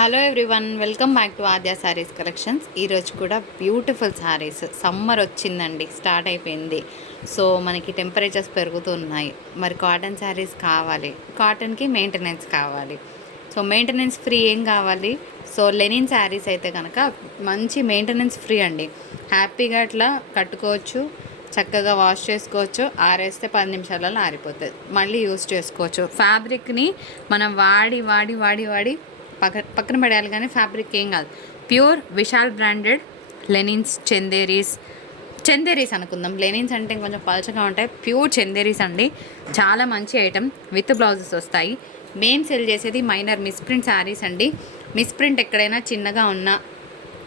Hello everyone, welcome back to Aadya saris collections. ఈరోజు కూడా beautiful saris. Summer వచ్చిందండి, స్టార్ట్ అయిపోయింది. సో మనకి టెంపరేచర్స్ పెరుగుతున్నాయి. మరి కాటన్ శారీస్ కావాలి, కాటన్కి మెయింటెనెన్స్ కావాలి. సో మెయింటెనెన్స్ ఫ్రీ ఏం కావాలి? సో లెనిన్ శారీస్ అయితే కనుక మంచి మెయింటెనెన్స్ ఫ్రీ అండి. హ్యాపీగా అట్లా కట్టుకోవచ్చు, చక్కగా వాష్ చేసుకోవచ్చు. ఆరేస్తే 10 నిమిషాలలో ఆరిపోతుంది, మళ్ళీ యూస్ చేసుకోవచ్చు. ఫ్యాబ్రిక్ని మనం వాడి వాడి వాడి వాడి పక్కన పడేయాలి, కానీ ఫ్యాబ్రిక్ ఏం కాదు. Pure Vishal branded linens, Chanderis అనుకుందాం. లెనిన్స్ అంటే కొంచెం పలచగా ఉంటాయి. ప్యూర్ చందేరీస్ అండి, చాలా మంచి ఐటమ్. విత్ బ్లౌజెస్ వస్తాయి. మేము సెల్ చేసేది మైనర్ మిస్ప్రింట్ శారీస్ అండి. మిస్ప్రింట్ ఎక్కడైనా చిన్నగా ఉన్నా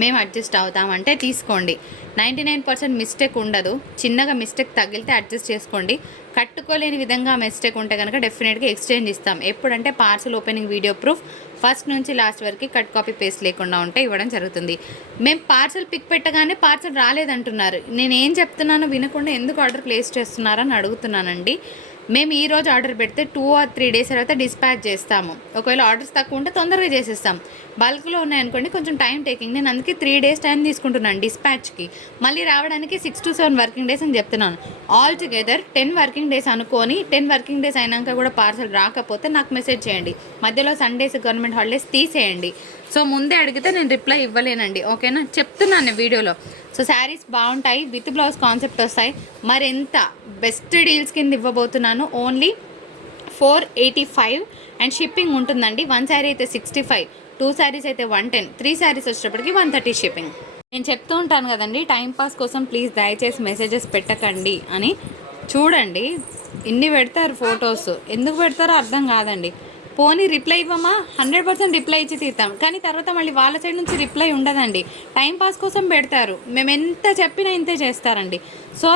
మేము అడ్జస్ట్ అవుతామంటే తీసుకోండి. 99% మిస్టేక్ ఉండదు. చిన్నగా మిస్టేక్ తగిలితే అడ్జస్ట్ చేసుకోండి. కట్టుకోలేని విధంగా మిస్టేక్ ఉంటే కనుక డెఫినెట్గా ఎక్స్చేంజ్ ఇస్తాం. ఎప్పుడంటే parcel opening video proof first నుంచి లాస్ట్ వరకు కట్ కాపీ పేస్ట్ లేకుండా ఉంటే ఇవ్వడం జరుగుతుంది. మేము పార్సల్ పిక్ పెట్టగానే పార్సల్ రాలేదంటున్నారు. నేనేం చెప్తున్నానో వినకుండా ఎందుకు ఆర్డర్ ప్లేస్ చేస్తున్నారని అడుగుతున్నానండి. మేము ఈరోజు ఆర్డర్ పెడితే 2 or 3 days తర్వాత డిస్పాచ్ చేస్తాము. ఒకవేళ ఆర్డర్స్ తక్కువ ఉంటే తొందరగా చేసేస్తాం. బల్క్లో ఉన్నాయనుకోండి కొంచెం టైం టేకింగ్. నేను అందుకే 3 days టైం తీసుకుంటున్నాను డిస్పాచ్కి. మళ్ళీ రావడానికి 6 to 7 వర్కింగ్ డేస్ అని చెప్తున్నాను. ఆల్ టుగెదర్ 10 వర్కింగ్ డేస్ అనుకొని 10 వర్కింగ్ డేస్ అయినాక కూడా పార్సల్ రాకపోతే నాకు మెసేజ్ చేయండి. మధ్యలో సండేస్ గవర్నమెంట్ హాలిడేస్ తీసేయండి. సో ముందే అడిగితే నేను రిప్లై ఇవ్వలేనండి, ఓకేనా? చెప్తున్నాను వీడియోలో. సో శారీస్ బాగుంటాయి, విత్ బ్లౌజ్ కాన్సెప్ట్ వస్తాయి. మరెంత బెస్ట్ డీల్స్ కింద ఇవ్వబోతున్నాను. ఓన్లీ 485 అండ్ షిప్పింగ్ ఉంటుందండి. 1 శారీ అయితే 65, 2 శారీస్ అయితే 110, 3 శారీస్ వచ్చేటప్పటికి 130 షిప్పింగ్. నేను చెప్తూ ఉంటాను కదండి, టైంపాస్ కోసం ప్లీజ్ దయచేసి మెసేజెస్ పెట్టకండి అని. చూడండి, ఇన్ని పెడతారు ఫొటోస్, ఎందుకు పెడతారో అర్థం కాదండి. పోనీ రిప్లై ఇవ్వమా, 100% రిప్లై ఇచ్చి తీస్తాం, కానీ తర్వాత మళ్ళీ వాళ్ళ సైడ్ నుంచి రిప్లై ఉండదండి. టైంపాస్ కోసం పెడతారు. మేము ఎంత చెప్పినా ఇంతే చేస్తారండి. సో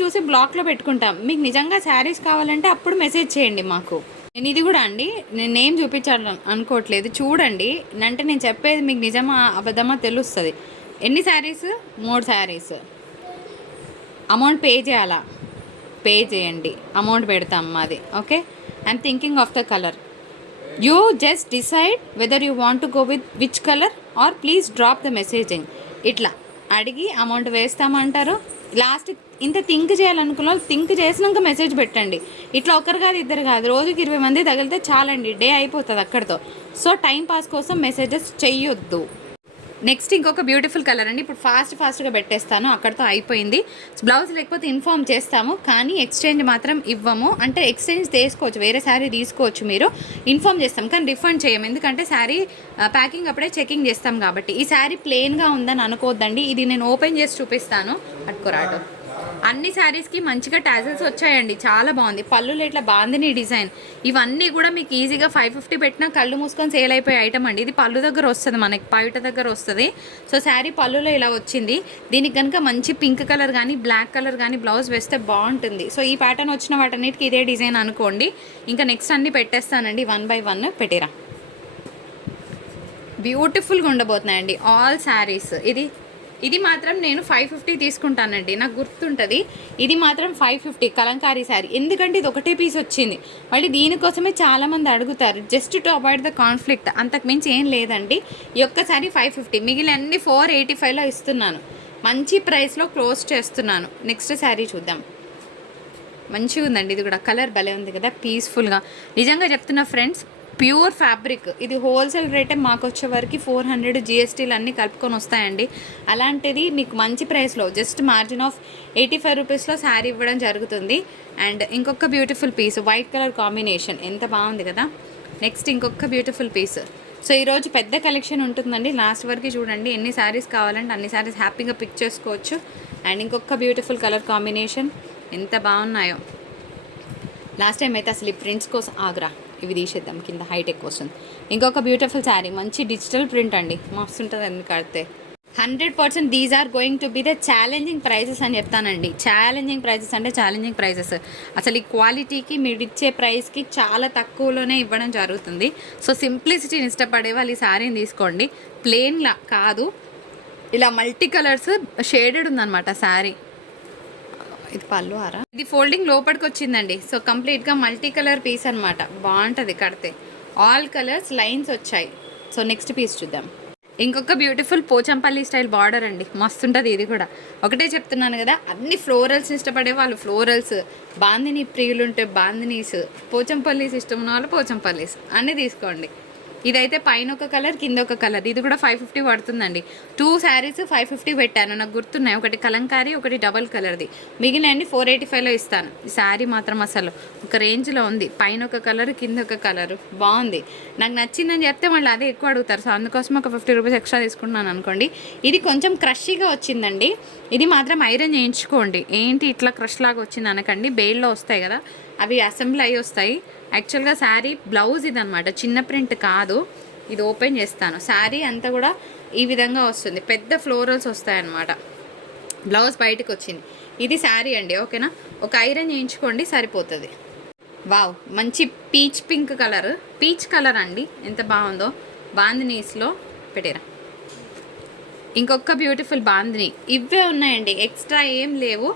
చూసి బ్లాక్లో పెట్టుకుంటాం. మీకు నిజంగా శారీస్ కావాలంటే అప్పుడు మెసేజ్ చేయండి మాకు. నేను ఇది కూడా అండి, నేనేం చూపించాలి అనుకోవట్లేదు. చూడండి, అంటే నేను చెప్పేది మీకు నిజమా అబద్ధమా తెలుస్తుంది. ఎన్ని శారీస్? 3 శారీస్. అమౌంట్ పే చేయాలా? పే చేయండి, అమౌంట్ పెడతాం మాది. Okay, I'm thinking of the colour. You just decide whether you want to go with which color or please drop the messaging. ఇట్లా అడిగి అమౌంట్ వేస్తామంటారు. లాస్ట్ ఇంత థింక్ చేయాలనుకున్న వాళ్ళు థింక్ చేసినాక మెసేజ్ పెట్టండి. ఇట్లా ఒకరు కాదు, ఇద్దరు కాదు, రోజుకి 20 మంది తగిలితే చాలండి, డే అయిపోతుంది అక్కడితో. సో టైం పాస్ కోసం మెసేజెస్ చెయ్యొద్దు. నెక్స్ట్ ఇంకొక బ్యూటిఫుల్ కలర్ అండి. ఇప్పుడు ఫాస్ట్గా పెట్టేస్తాను, అక్కడితో అయిపోయింది. బ్లౌజ్ లేకపోతే ఇన్ఫామ్ చేస్తాము, కానీ ఎక్స్చేంజ్ మాత్రం ఇవ్వము. అంటే ఎక్స్చేంజ్ తీసుకోవచ్చు, వేరే శారీ తీసుకోవచ్చు, మీరు ఇన్ఫామ్ చేస్తాం, కానీ రిఫండ్ చేయము. ఎందుకంటే శారీ ప్యాకింగ్ అప్పుడే చెకింగ్ చేస్తాం కాబట్టి. ఈ శారీ ప్లెయిన్గా ఉందని అనుకోవద్దండి. ఇది నేను ఓపెన్ చేసి చూపిస్తాను. పట్టుకోరాడు. అన్ని శారీస్కి మంచిగా టాజల్స్ వచ్చాయండి, చాలా బాగుంది. పళ్ళులో ఇట్లా బాగుంది డిజైన్. ఇవన్నీ కూడా మీకు ఈజీగా 550 పెట్టినా కళ్ళు మూసుకొని సేల్ అయిపోయే ఐటమ్ అండి. ఇది పళ్ళు దగ్గర వస్తుంది, మనకి పైట దగ్గర వస్తుంది. సో శారీ పళ్ళులో ఇలా వచ్చింది. దీనికి కనుక మంచి పింక్ కలర్ కానీ బ్లాక్ కలర్ కానీ బ్లౌజ్ వేస్తే బాగుంటుంది. సో ఈ ప్యాటర్న్ వచ్చిన వాటన్నిటికీ ఇదే డిజైన్ అనుకోండి. ఇంకా నెక్స్ట్ అన్నీ పెట్టేస్తానండి, 1 by 1 పెట్టిరా. బ్యూటిఫుల్గా ఉండబోతున్నాయండి ఆల్ శారీస్. ఇది మాత్రం నేను 550 తీసుకుంటానండి, నాకు గుర్తుంటుంది. ఇది మాత్రం 550 కలంకారీ శారీ. ఎందుకంటే ఇది ఒకటే పీస్ వచ్చింది. మళ్ళీ దీనికోసమే చాలామంది అడుగుతారు, just to avoid the conflict. అంతకుమించి ఏం లేదండి. ఈ ఒక్క శారీ 550, మిగిలిన అన్ని 485లో ఇస్తున్నాను. మంచి ప్రైస్లో క్లోజ్ చేస్తున్నాను. నెక్స్ట్ శారీ చూద్దాం. మంచిగా ఉందండి, ఇది కూడా కలర్ భలే ఉంది కదా, పీస్ఫుల్గా. నిజంగా చెప్తున్నా ఫ్రెండ్స్, ప్యూర్ ఫ్యాబ్రిక్. ఇది హోల్సేల్ రేటే మాకు వచ్చే వరకు 400 GSTలు అన్నీ కలుపుకొని వస్తాయండి. అలాంటిది మీకు మంచి ప్రైస్లో జస్ట్ మార్జిన్ ఆఫ్ 85 రూపీస్లో శారీ ఇవ్వడం జరుగుతుంది. అండ్ ఇంకొక beautiful piece, white colour combination, ఎంత బాగుంది కదా. నెక్స్ట్ ఇంకొక బ్యూటిఫుల్ పీస్. సో ఈరోజు పెద్ద కలెక్షన్ ఉంటుందండి, లాస్ట్ వరకు చూడండి. ఎన్ని శారీస్ కావాలంటే అన్ని శారీస్ హ్యాపీగా పిక్ చేసుకోవచ్చు. అండ్ ఇంకొక బ్యూటిఫుల్ కలర్ కాంబినేషన్, ఎంత బాగున్నాయో. లాస్ట్ టైం అయితే అసలు ఈ ప్రింట్స్ కోసం ఆగ్రా, ఇవి తీసేద్దాం, కింద హైట్ ఎక్కువ వస్తుంది. ఇంకొక బ్యూటిఫుల్ శారీ, మంచి డిజిటల్ ప్రింట్ అండి, మస్తు ఉంటుంది అన్ని కడితే. 100% these are going to be the challenging prizes అని చెప్తానండి. ఛాలెంజింగ్ ప్రైజెస్ అంటే ఛాలెంజింగ్ ప్రైజెస్. అసలు ఈ క్వాలిటీకి మీరు ఇచ్చే ప్రైస్కి చాలా తక్కువలోనే ఇవ్వడం జరుగుతుంది. సో సింప్లిసిటీని ఇష్టపడే వాళ్ళు ఈ శారీని తీసుకోండి. ప్లెయిన్లా కాదు, ఇలా మల్టీ కలర్స్ షేడెడ్ ఉందన్నమాట శారీ. ఇది పళ్ళు ఆరా, ఇది ఫోల్డింగ్ లోపలికి వచ్చిందండి. సో కంప్లీట్గా మల్టీ కలర్ పీస్ అనమాట, బాగుంటుంది కడితే. ఆల్ కలర్స్ లైన్స్ వచ్చాయి. సో నెక్స్ట్ పీస్ చూద్దాం. ఇంకొక బ్యూటిఫుల్ పోచంపల్లి స్టైల్ బార్డర్ అండి, మస్తు ఉంటుంది ఇది కూడా. ఒకటే చెప్తున్నాను కదా, అన్ని ఫ్లోరల్స్ ఇష్టపడే వాళ్ళు ఫ్లోరల్స్, బాందిని ప్రియులు ఉంటే బాందినీస్, పోచంపల్లీస్ ఇష్టం ఉన్న వాళ్ళు పోచంపల్లీస్ అన్నీ తీసుకోండి. ఇదైతే పైన ఒక కలర్, కింద ఒక కలర్. ఇది కూడా 550 పడుతుందండి. 2 శారీస్ 550 పెట్టాను, నాకు గుర్తున్నాయి. ఒకటి కలంకారీ, ఒకటి డబల్ కలర్ది. మిగిలిన 485లో ఇస్తాను. ఈ శారీ మాత్రం అసలు ఒక రేంజ్లో ఉంది. పైన ఒక కలర్, కింద ఒక కలర్, బాగుంది. నాకు నచ్చిందని చెప్తే మళ్ళీ అదే ఎక్కువ అడుగుతారు. సో అందుకోసం ఒక 50 రూపీస్ ఎక్స్ట్రా తీసుకుంటున్నాను అనుకోండి. ఇది కొంచెం క్రషీగా వచ్చిందండి. ఇది మాత్రం ఐరన్ చేయించుకోండి. ఏంటి ఇట్లా క్రష్ లాగా వచ్చింది అనకండి, బేల్లో వస్తాయి కదా అవి అసెంబ్లీ అయ్యి వస్తాయి. యాక్చువల్గా శారీ బ్లౌజ్ ఇదనమాట, చిన్న ప్రింట్ కాదు. ఇది ఓపెన్ చేస్తాను. శారీ అంతా కూడా ఈ విధంగా వస్తుంది, పెద్ద ఫ్లోరల్స్ వస్తాయన్నమాట. బ్లౌజ్ బయటకు వచ్చింది. ఇది శారీ అండి, ఓకేనా. ఒక ఐరన్ చేయించుకోండి సరిపోతుంది. వావ్, మంచి peach pink colour, peach colour అండి, ఎంత బాగుందో. బాందినీస్లో పెట్టారా. ఇంకొక బ్యూటిఫుల్ బాందిని. ఇవే ఉన్నాయండి, ఎక్స్ట్రా ఏం లేవు.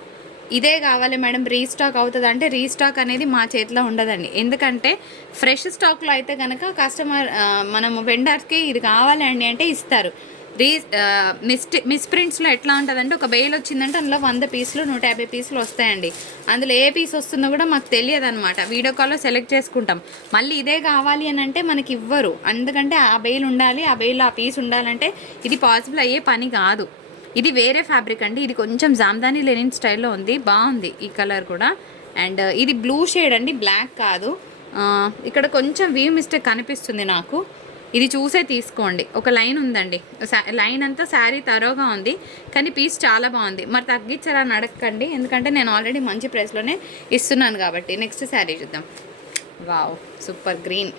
ఇదే కావాలి మేడం, రీస్టాక్ అవుతుంది అంటే రీస్టాక్ అనేది మా చేతిలో ఉండదండి. ఎందుకంటే ఫ్రెష్ స్టాక్లో అయితే కనుక కస్టమర్ మనం వెండర్స్కి ఇది కావాలి అండి అంటే ఇస్తారు. మిస్ప్రింట్స్లో ఎట్లా ఉంటుందంటే, ఒక బెయిల్ వచ్చిందంటే అందులో 100 పీసులు 150 పీసులు వస్తాయండి. అందులో ఏ పీస్ వస్తుందో కూడా మాకు తెలియదు అనమాట. వీడియో కాల్లో సెలెక్ట్ చేసుకుంటాం. మళ్ళీ ఇదే కావాలి అని అంటే మనకి ఇవ్వరు. ఎందుకంటే ఆ బెయిల్ ఉండాలి, ఆ బెయిల్ ఆ పీస్ ఉండాలంటే ఇది పాసిబుల్ అయ్యే పని కాదు. ఇది వేరే ఫ్యాబ్రిక్ అండి. ఇది కొంచెం జామ్దాని లెనిన్ స్టైల్లో ఉంది, బాగుంది ఈ కలర్ కూడా. అండ్ ఇది బ్లూ షేడ్ అండి, బ్లాక్ కాదు. ఇక్కడ కొంచెం వీవ్ మిస్టేక్ కనిపిస్తుంది నాకు. ఇది చూసే తీసుకోండి. ఒక లైన్ ఉందండి, లైన్ అంతా శారీ తరోగా ఉంది, కానీ పీస్ చాలా బాగుంది. మరి తగ్గించారా అని అడగండి, ఎందుకంటే నేను ఆల్రెడీ మంచి ప్రైస్లోనే ఇస్తున్నాను కాబట్టి. నెక్స్ట్ శారీ చూద్దాం. Wow, super green.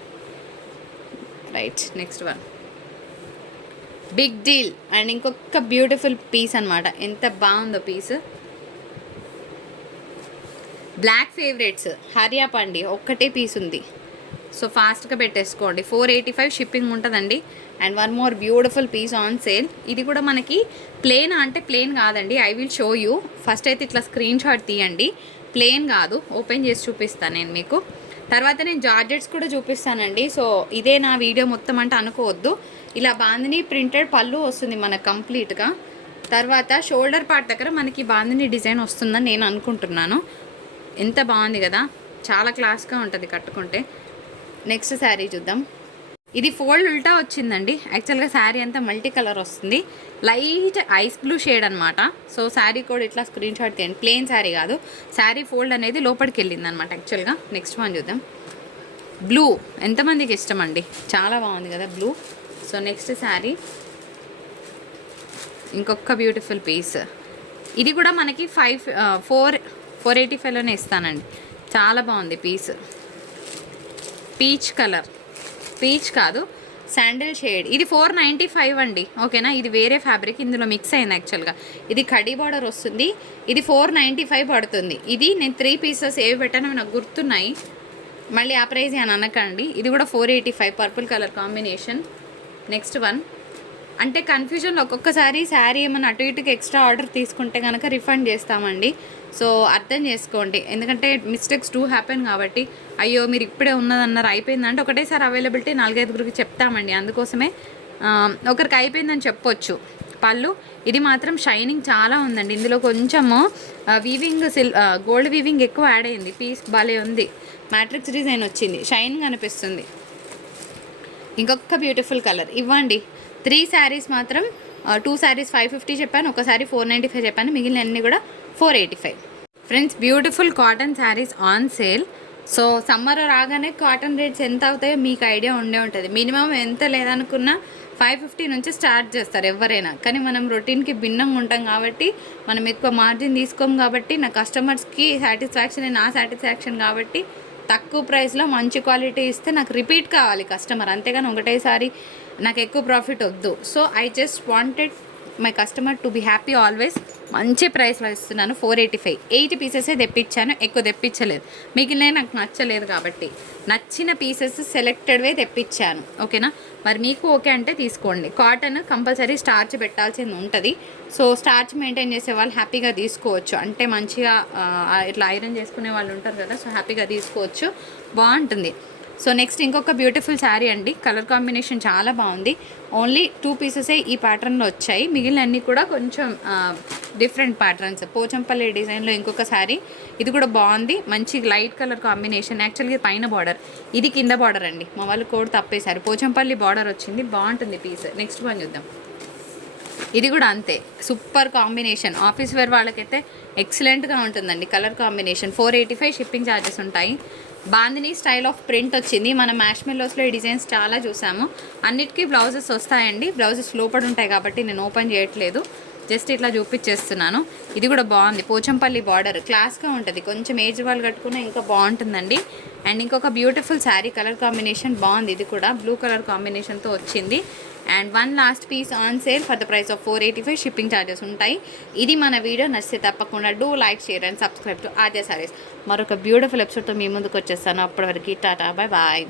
Right, next one big deal. And ఇంకొక బ్యూటిఫుల్ పీస్ అనమాట, ఎంత బాగుందో పీస్. బ్లాక్ ఫేవరెట్స్ హరియాప్ అండి, ఒక్కటే పీస్ ఉంది. సో ఫాస్ట్గా పెట్టేసుకోండి. 485 షిప్పింగ్ ఉంటుందండి. And one more beautiful piece on sale. ఇది కూడా మనకి ప్లెయిన్ అంటే ప్లెయిన్ కాదండి, I will show you. First అయితే ఇట్లా స్క్రీన్ షాట్ తీయండి. ప్లెయిన్ కాదు, ఓపెన్ చేసి చూపిస్తాను నేను మీకు. తర్వాత నేను జార్జెట్స్ కూడా చూపిస్తానండి. సో ఇదే నా వీడియో మొత్తం అంటే అనుకోవద్దు. ఇలా బాందిని ప్రింటెడ్ పళ్ళు వస్తుంది మనకు కంప్లీట్గా. తర్వాత షోల్డర్ పార్ట్ దగ్గర మనకి బాందిని డిజైన్ వస్తుందని నేను అనుకుంటున్నాను. ఎంత బాగుంది కదా, చాలా క్లాస్గా ఉంటుంది కట్టుకుంటే. నెక్స్ట్ శారీ చూద్దాం. ఇది ఫోల్డ్ ఉల్టా వచ్చిందండి. యాక్చువల్గా శారీ అంతా మల్టీ కలర్ వస్తుంది, లైట్ ఐస్ బ్లూ షేడ్ అనమాట. సో శారీ కూడా ఇట్లా స్క్రీన్ షాట్ తీయండి. ప్లెయిన్ శారీ కాదు, శారీ ఫోల్డ్ అనేది లోపలికి వెళ్ళింది అనమాట యాక్చువల్గా. నెక్స్ట్ వన్ చూద్దాం. బ్లూ ఎంతమందికి ఇష్టం అండి, చాలా బాగుంది కదా బ్లూ. సో నెక్స్ట్ శారీ ఇంకొక బ్యూటిఫుల్ పీస్. ఇది కూడా మనకి 485లోనే ఇస్తానండి. చాలా బాగుంది పీస్. పీచ్ కలర్, పీచ్ కాదు శాండిల్ షేడ్. ఇది 495 అండి, ఓకేనా. ఇది వేరే ఫ్యాబ్రిక్, ఇందులో మిక్స్ అయింది యాక్చువల్గా. ఇది కడీ బార్డర్ వస్తుంది. ఇది 495 పడుతుంది. ఇది నేను 3 పీసెస్ ఏవి పెట్టానో నాకు గుర్తున్నాయి, మళ్ళీ ఆ ప్రైజ్ అని అనకండి. ఇది కూడా 485, purple colour combination. Next one. అంటే కన్ఫ్యూజన్లో ఒక్కొక్కసారి శారీ ఏమైనా అటు ఇటుకి ఎక్స్ట్రా ఆర్డర్ తీసుకుంటే కనుక రిఫండ్ చేస్తామండి. సో అర్థం చేసుకోండి, ఎందుకంటే మిస్టేక్స్ డూ హ్యాపెన్ కాబట్టి. అయ్యో మీరు ఇప్పుడే ఉన్నదన్నారు అయిపోయిందంటే ఒకటేసారి అవైలబిలిటీ 4-5గురికి చెప్తామండి. అందుకోసమే ఒకరికి అయిపోయిందని చెప్పొచ్చు. పళ్ళు ఇది మాత్రం షైనింగ్ చాలా ఉందండి. ఇందులో కొంచెము వీవింగ్ గోల్డ్ వీవింగ్ ఎక్కువ యాడ్ అయింది. పీస్ భలే ఉంది, మ్యాట్రిక్స్ డిజైన్ వచ్చింది, షైనింగ్ అనిపిస్తుంది. ఇంకొక బ్యూటిఫుల్ కలర్ ఇవ్వండి. 3 శారీస్ మాత్రం 2 శారీస్ 550 చెప్పాను, ఒక శారీ 495 చెప్పాను, మిగిలిన అన్నీ కూడా 485. Friends, beautiful cotton saris on sale. So summer రాగానే కాటన్ రేట్స్ ఎంత అవుతాయో మీకు ఐడియా ఉండే ఉంటుంది. మినిమం ఎంత లేదనుకున్నా 550 నుంచి స్టార్ట్ చేస్తారు ఎవరైనా. కానీ మనం రొటీన్కి భిన్నంగా ఉంటాం కాబట్టి, మనం ఎక్కువ మార్జిన్ తీసుకోం కాబట్టి, నా కస్టమర్స్కి సాటిస్ఫాక్షన్ నా సాటిస్ఫాక్షన్ కాబట్టి తక్కువ ప్రైస్లో మంచి క్వాలిటీ ఇస్తే నాకు రిపీట్ కావాలి కస్టమర్, అంతేగాని ఒకటేసారి నాకు ఎక్కువ ప్రాఫిట్ వద్దు. So I just wanted my customer to be happy always. మంచి ప్రైస్లో ఇస్తున్నాను. 485, 8 పీసెసే తెప్పించాను, ఎక్కువ తెప్పించలేదు. మిగిలినవి నాకు నచ్చలేదు కాబట్టి నచ్చిన పీసెస్ సెలెక్టెడ్వే తెప్పించాను, ఓకేనా. మరి మీకు ఓకే అంటే తీసుకోండి. కాటన్ కంపల్సరీ స్టార్చ్ పెట్టాల్సింది ఉంటుంది. సో స్టార్చ్ మెయింటైన్ చేసే వాళ్ళు హ్యాపీగా తీసుకోవచ్చు. అంటే మంచిగా ఇట్లా ఐరన్ చేసుకునే వాళ్ళు ఉంటారు కదా, సో హ్యాపీగా తీసుకోవచ్చు, బాగుంటుంది. సో నెక్స్ట్ ఇంకొక బ్యూటిఫుల్ శారీ అండి. కలర్ కాంబినేషన్ చాలా బాగుంది. ఓన్లీ 2 పీసెసే ఈ ప్యాటర్న్లో వచ్చాయి, మిగిలిన అన్నీ కూడా కొంచెం డిఫరెంట్ ప్యాటర్న్స్. పోచంపల్లి డిజైన్లో ఇంకొక శారీ, ఇది కూడా బాగుంది, మంచి లైట్ కలర్ కాంబినేషన్. యాక్చువల్గా పైన బార్డర్, ఇది కింద బార్డర్ అండి, మా వాళ్ళు కోడ్ తప్పేశారు. పోచంపల్లి బార్డర్ వచ్చింది, బాగుంటుంది పీస్. నెక్స్ట్ వన్ చూద్దాం. ఇది కూడా అంతే, సూపర్ కాంబినేషన్. ఆఫీస్ వేర్ వాళ్ళకైతే ఎక్సలెంట్గా ఉంటుందండి కలర్ కాంబినేషన్. 485 షిప్పింగ్ ఛార్జెస్ ఉంటాయి. బాందిని స్టైల్ ఆఫ్ ప్రింట్ వచ్చింది. మనం మ్యాష్మెల్లోస్లో ఈ డిజైన్స్ చాలా చూసాము. అన్నిటికీ బ్లౌజెస్ వస్తాయండి. బ్లౌజెస్ లోపల ఉంటాయి కాబట్టి నేను ఓపెన్ చేయట్లేదు, జస్ట్ ఇట్లా చూపించేస్తున్నాను. ఇది కూడా బాగుంది, పోచంపల్లి బార్డర్, క్లాస్గా ఉంటుంది. కొంచెం ఏజ్ వాళ్ళు కట్టుకున్నా ఇంకా బాగుంటుందండి. అండ్ ఇంకొక బ్యూటిఫుల్ శారీ, కలర్ కాంబినేషన్ బాగుంది. ఇది కూడా బ్లూ కలర్ కాంబినేషన్తో వచ్చింది. And one last piece on sale for the price of 485. Shipping charges ఉంటాయి. ఇది మన వీడియో నచ్చితే తప్పకుండా do like, share and subscribe to Aadya Sarees. మరొక బ్యూటిఫుల్ ఎపిసోడ్తో మీ ముందుకు వచ్చేస్తాను. అప్పటి వరకు టాటా, బాయ్ బాయ్.